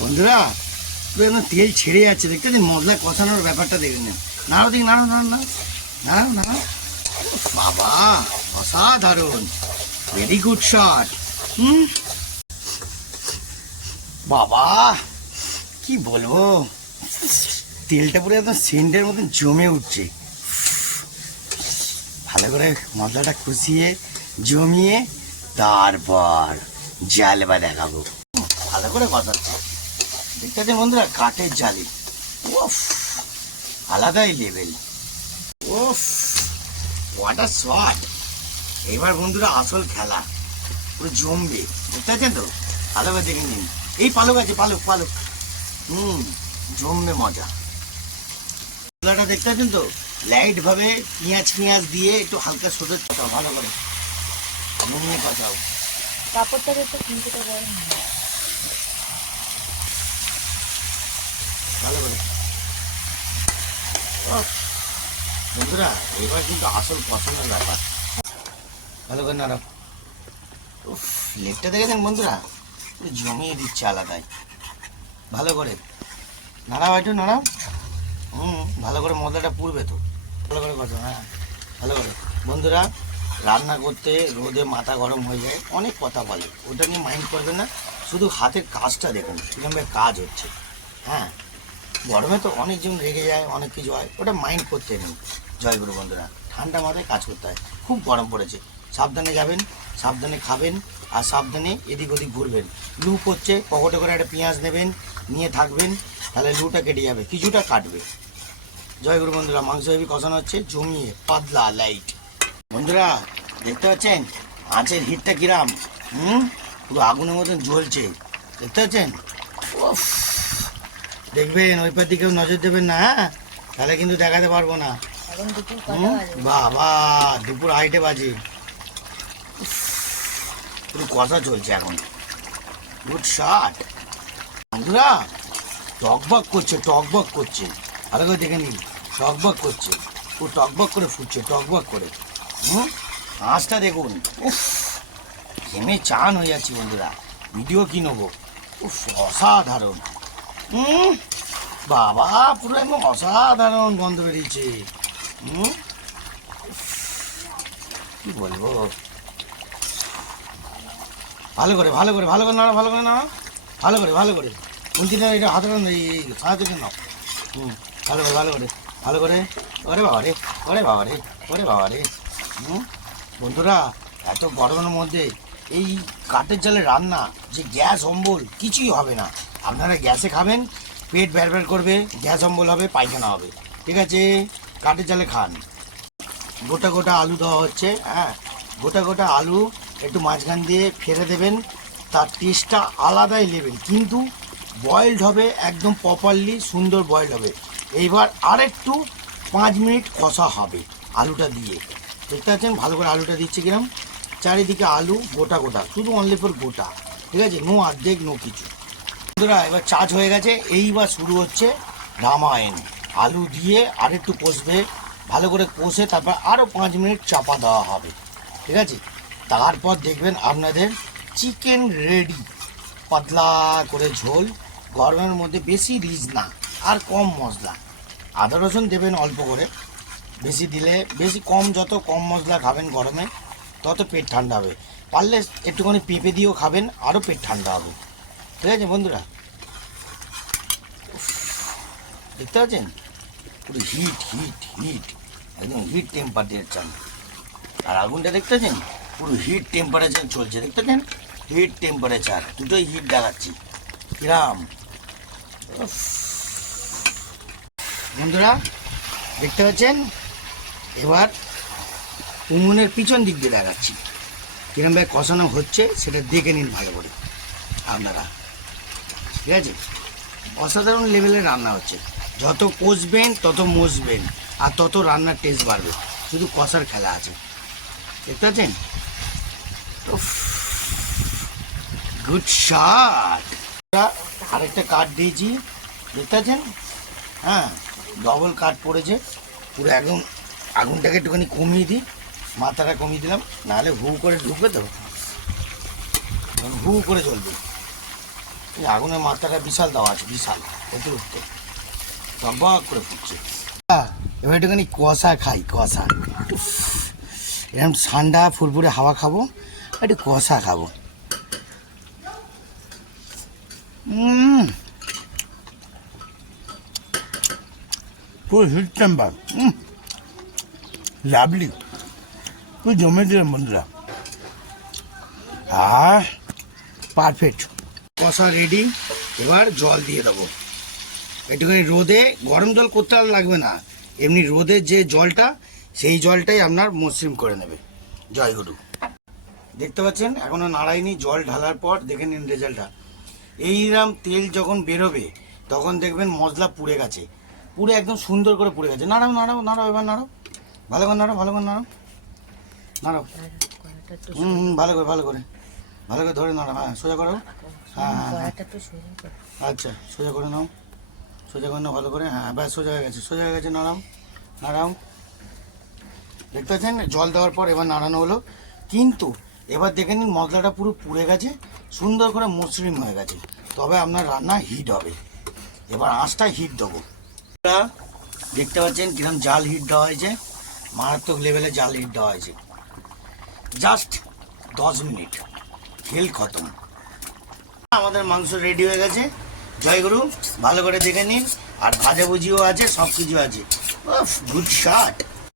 বন্ধুরা পুরো একদম তেল ছেড়ে যাচ্ছে, দেখতে দিন মশলা কষানোর ব্যাপারটা দেখে নেন। নাড়াও দিক, নাড়াও নাড়াও নাড়াও নাড়াও নাড়াও। বাবা অসাধারণ, ভেরি গুড শট। বাবা কি বলবো, তেলটা পুরো একদম সেন্টের মতন জমে উঠছে। ভালো করে মশলাটা কষিয়ে জমিয়ে তারপর জালবা দেখাবো। ভালো করে কষাচ্ছে, দেখতে পাচ্ছেন বন্ধুরা, কাঠের জালি। ওফ, আলাদাই লেভেল। ওফ, ওয়াটার শট। এবার বন্ধুরা আসল খেলা পুরো জমবে, দেখতে পাচ্ছেন তো? ভালো করে দেখে নিন। এই পালক আছে, পালক পালক। জমবে মজা। মশলাটা দেখতে পাচ্ছেন তো, লাইট ভাবে পেঁয়াজ দিয়ে একটু হালকা সোটে কষাও, ভালো করে জমিয়ে কষাও। কাপড়টাকে একটু কিনতে গরম ভালো করে। বন্ধুরা এবার কিন্তু আসল কষানোর ব্যাপার। ভালো করে নাড়াও। উফ, লেগটা দেখেছেন বন্ধুরা, জমিয়ে দিচ্ছে আলাদাই। ভালো করে নাড়াও, একটু নাড়াও। ভালো করে মশলাটা পুড়বে তো, ভালো করে কষাও। হ্যাঁ ভালো করে। বন্ধুরা রান্না করতে রোদে মাথা গরম হয়ে যায়, অনেক কথা বলে, ওটা নিয়ে মাইন্ড করবেন না, শুধু হাতের কাজটা দেখুন কীভাবে কাজ হচ্ছে। হ্যাঁ, গরমে তো অনেকজন রেগে যায়, অনেক কিছু হয়, ওটা মাইন্ড করতে নেই। জয়গুরু বন্ধুরা, ঠান্ডা মাথায় কাজ করতে হয়। খুব গরম পড়েছে, সাবধানে যাবেন, সাবধানে খাবেন, আর সাবধানে এদিক ওদিক ঘুরবেন। লু করছে, পকেটে করে একটা পেঁয়াজ নেবেন, নিয়ে থাকবেন, তাহলে লুটা কেটে যাবে, কিছুটা কাটবে। জয়গুরু বন্ধুরা, মাংস হেবি কষানো হচ্ছে, জমিয়ে পাতলা লাইট। বন্ধুরা দেখতে পাচ্ছেন আঁচের হিটটা কিরাম, পুরো আগুনের মতন জ্বলছে, দেখতে পাচ্ছেন? ওফ, দেখবেন ওই পার দিকেও নজর দেবেন না, হ্যাঁ, তাহলে কিন্তু দেখাতে পারবো না। বাবা দুপুর 2:30 বাজে, পুরো কষা চলছে এখন। Good shot. বন্ধুরা টকবক করছে, টকবক করছে, ভালো করে দেখে নিন, টকবক করছে, ও টকবক করে ফুটছে, টকবক করে। আঁচটা দেখুন, উফ, ঘেমে চান হয়ে যাচ্ছি বন্ধুরা, ভিডিও কি নেবো। উফ, অসাধারণ। বাবা পুরো একদম অসাধারণ গন্ধ বেরিয়েছে। কি বলবো, ভালো করে ভালো করে ভালো করে নাড়া, ভালো করে নাড়া, ভালো করে ভালো করে। উনতিটা এটা হাতে সাহায্য কেন? ভালো করে ভালো করে ভালো করে। ওরে বাবা রে, ওরে বাবা রে, ওরে বাবা রে। বন্ধুরা এত গরমের মধ্যে এই কাঠের জালে রান্না, যে গ্যাস অম্বল কিছুই হবে না। আপনারা গ্যাসে খাবেন, পেট ব্যার ব্যার করবে, গ্যাস অম্বল হবে, পায়খানা হবে, ঠিক আছে? কাঠের জালে খান। গোটা গোটা আলু দেওয়া হচ্ছে, হ্যাঁ, গোটা গোটা আলু একটু মাঝখান দিয়ে ফেলে দেবেন, তার টেস্টটা আলাদাই নেবেন, কিন্তু বয়েলড হবে একদম প্রপারলি, সুন্দর বয়েলড হবে। এইবার আরেকটু 5 মিনিট কষা হবে আলুটা দিয়ে, দেখতে পাচ্ছেন ভালো করে আলুটা দিচ্ছে কিরম, চারিদিকে আলু গোটা গোটা, শুধু অনলি ফর গোটা, ঠিক আছে? নো অর্ধেক, নো কিছু। বন্ধুরা এবার চার্জ হয়ে গেছে, এইবার শুরু হচ্ছে রামায়ণ। আলু দিয়ে আরেকটু কষবে, ভালো করে কষে তারপর আরও 5 মিনিট চাপা দেওয়া হবে, ঠিক আছে? তারপর দেখবেন আপনাদের চিকেন রেডি। পাতলা করে ঝোল, গরমের মধ্যে বেশি রিচ না, আর কম মশলা। আদা রসুন দেবেন অল্প করে, বেশি দিলে বেশি, কম যত কম মশলা খাবেন গরমে তত পেট ঠান্ডা হবে। পারলে একটুখানি পেঁপে দিয়েও খাবেন, আরও পেট ঠান্ডা হবে, ঠিক আছে বন্ধুরা? দেখতে পাচ্ছেন পুরো হিট হিট হিট, একদম হিট টেম্পারেচার। আর আগুনটা দেখতে পাচ্ছেন পুরো হিট টেম্পারেচার চলছে, দেখতে পাচ্ছেন? হিট টেম্পারেচার দুটোই হিট দেখাচ্ছি কিরাম। বন্ধুরা দেখতে পাচ্ছেন, এবার উনুনের পিছন দিক দিয়ে দেখাচ্ছি কিরমভাবে কষানো হচ্ছে, সেটা দেখে নিন ভালো করে আপনারা, ঠিক আছে? অসাধারণ লেভেলের রান্না হচ্ছে, যত কষবেন তত মসবেন, আর তত রান্নার টেস্ট বাড়বে, শুধু কষার খেলা আছে, দেখতে পাচ্ছেন? Good shot. আরেকটা কাঠ দিয়েছি, দেখতে পাচ্ছেন? হ্যাঁ, ডবল কাঠ পড়েছে, পুরো একদম। আগুনটাকে একটুখানি কমিয়ে দিই, মাথাটা কমিয়ে দিলাম, নাহলে হু করে ঢুকবে তো, হু করে চলবে, এই আগুনের মাত্রাটা বিশাল দেওয়া আছে, বিশাল অতিরিক্ত, টকবক করে ফুটছে। এবার একটুখানি কষা খাই, কষা। উফ, এরকম ঠান্ডা ফুরফুরে হাওয়া খাবো, একটু কষা খাবো। পুরো হিট চেম্বার, লাভলি, পুরো জমে দিলাম বন্ধুরা। পারফেক্ট, কষা রেডি। এবার জল দিয়ে দেবো একটুখানি রোদে, গরম জল করতে আর লাগবে না, এমনি রোদের যে জলটা সেই জলটাই আপনার মসৃণ করে নেবে। জয় গুরু। দেখতে পাচ্ছেন এখনো নাড়াইনি, জল ঢালার পর দেখে নিন রেজাল্টটা। এইরকম তেল যখন বেরোবে তখন দেখবেন মশলা পুড়ে গেছে, পুরো একদম সুন্দর করে পুড়ে গেছে। নাড়াও নাড়াও নাড়াও, এবার নাড়াও, ভালো করে নাড়াও, ভালো করে নাড়াও, নাড়াও। ভালো করে ভালো করে ভালো করে ধরে নাড়াও। হ্যাঁ সোজা করো, হ্যাঁ হ্যাঁ আচ্ছা সোজা করে নাও, সোজা করে নাও ভালো করে। হ্যাঁ ব্যাস সোজা হয়ে গেছে, সোজা হয়ে গেছে। নাড়াও নাড়াও। দেখতে পাচ্ছেন জল দেওয়ার পর এবার নাড়ানো হলো, কিন্তু এবার দেখে নিন মশলাটা পুরো পুড়ে গেছে, সুন্দর করে মসৃণ হয়ে গেছে। তবে আপনার রান্না হিট হবে। এবার আঁচটা হিট দেবো। দেখতে পাচ্ছেন কিরকম জাল হিট দেওয়া হয়েছে, মারাত্মক লেভেলে জাল হিট দেওয়া হয়েছে। জাস্ট 10 মিনিট, খেল খতম। আমাদের মাংস রেডি হয়ে গেছে। জয়গুরু, ভালো করে দেখে নিন। আর ভাজাভুজিও আছে, সব কিছু আছে। Good shot.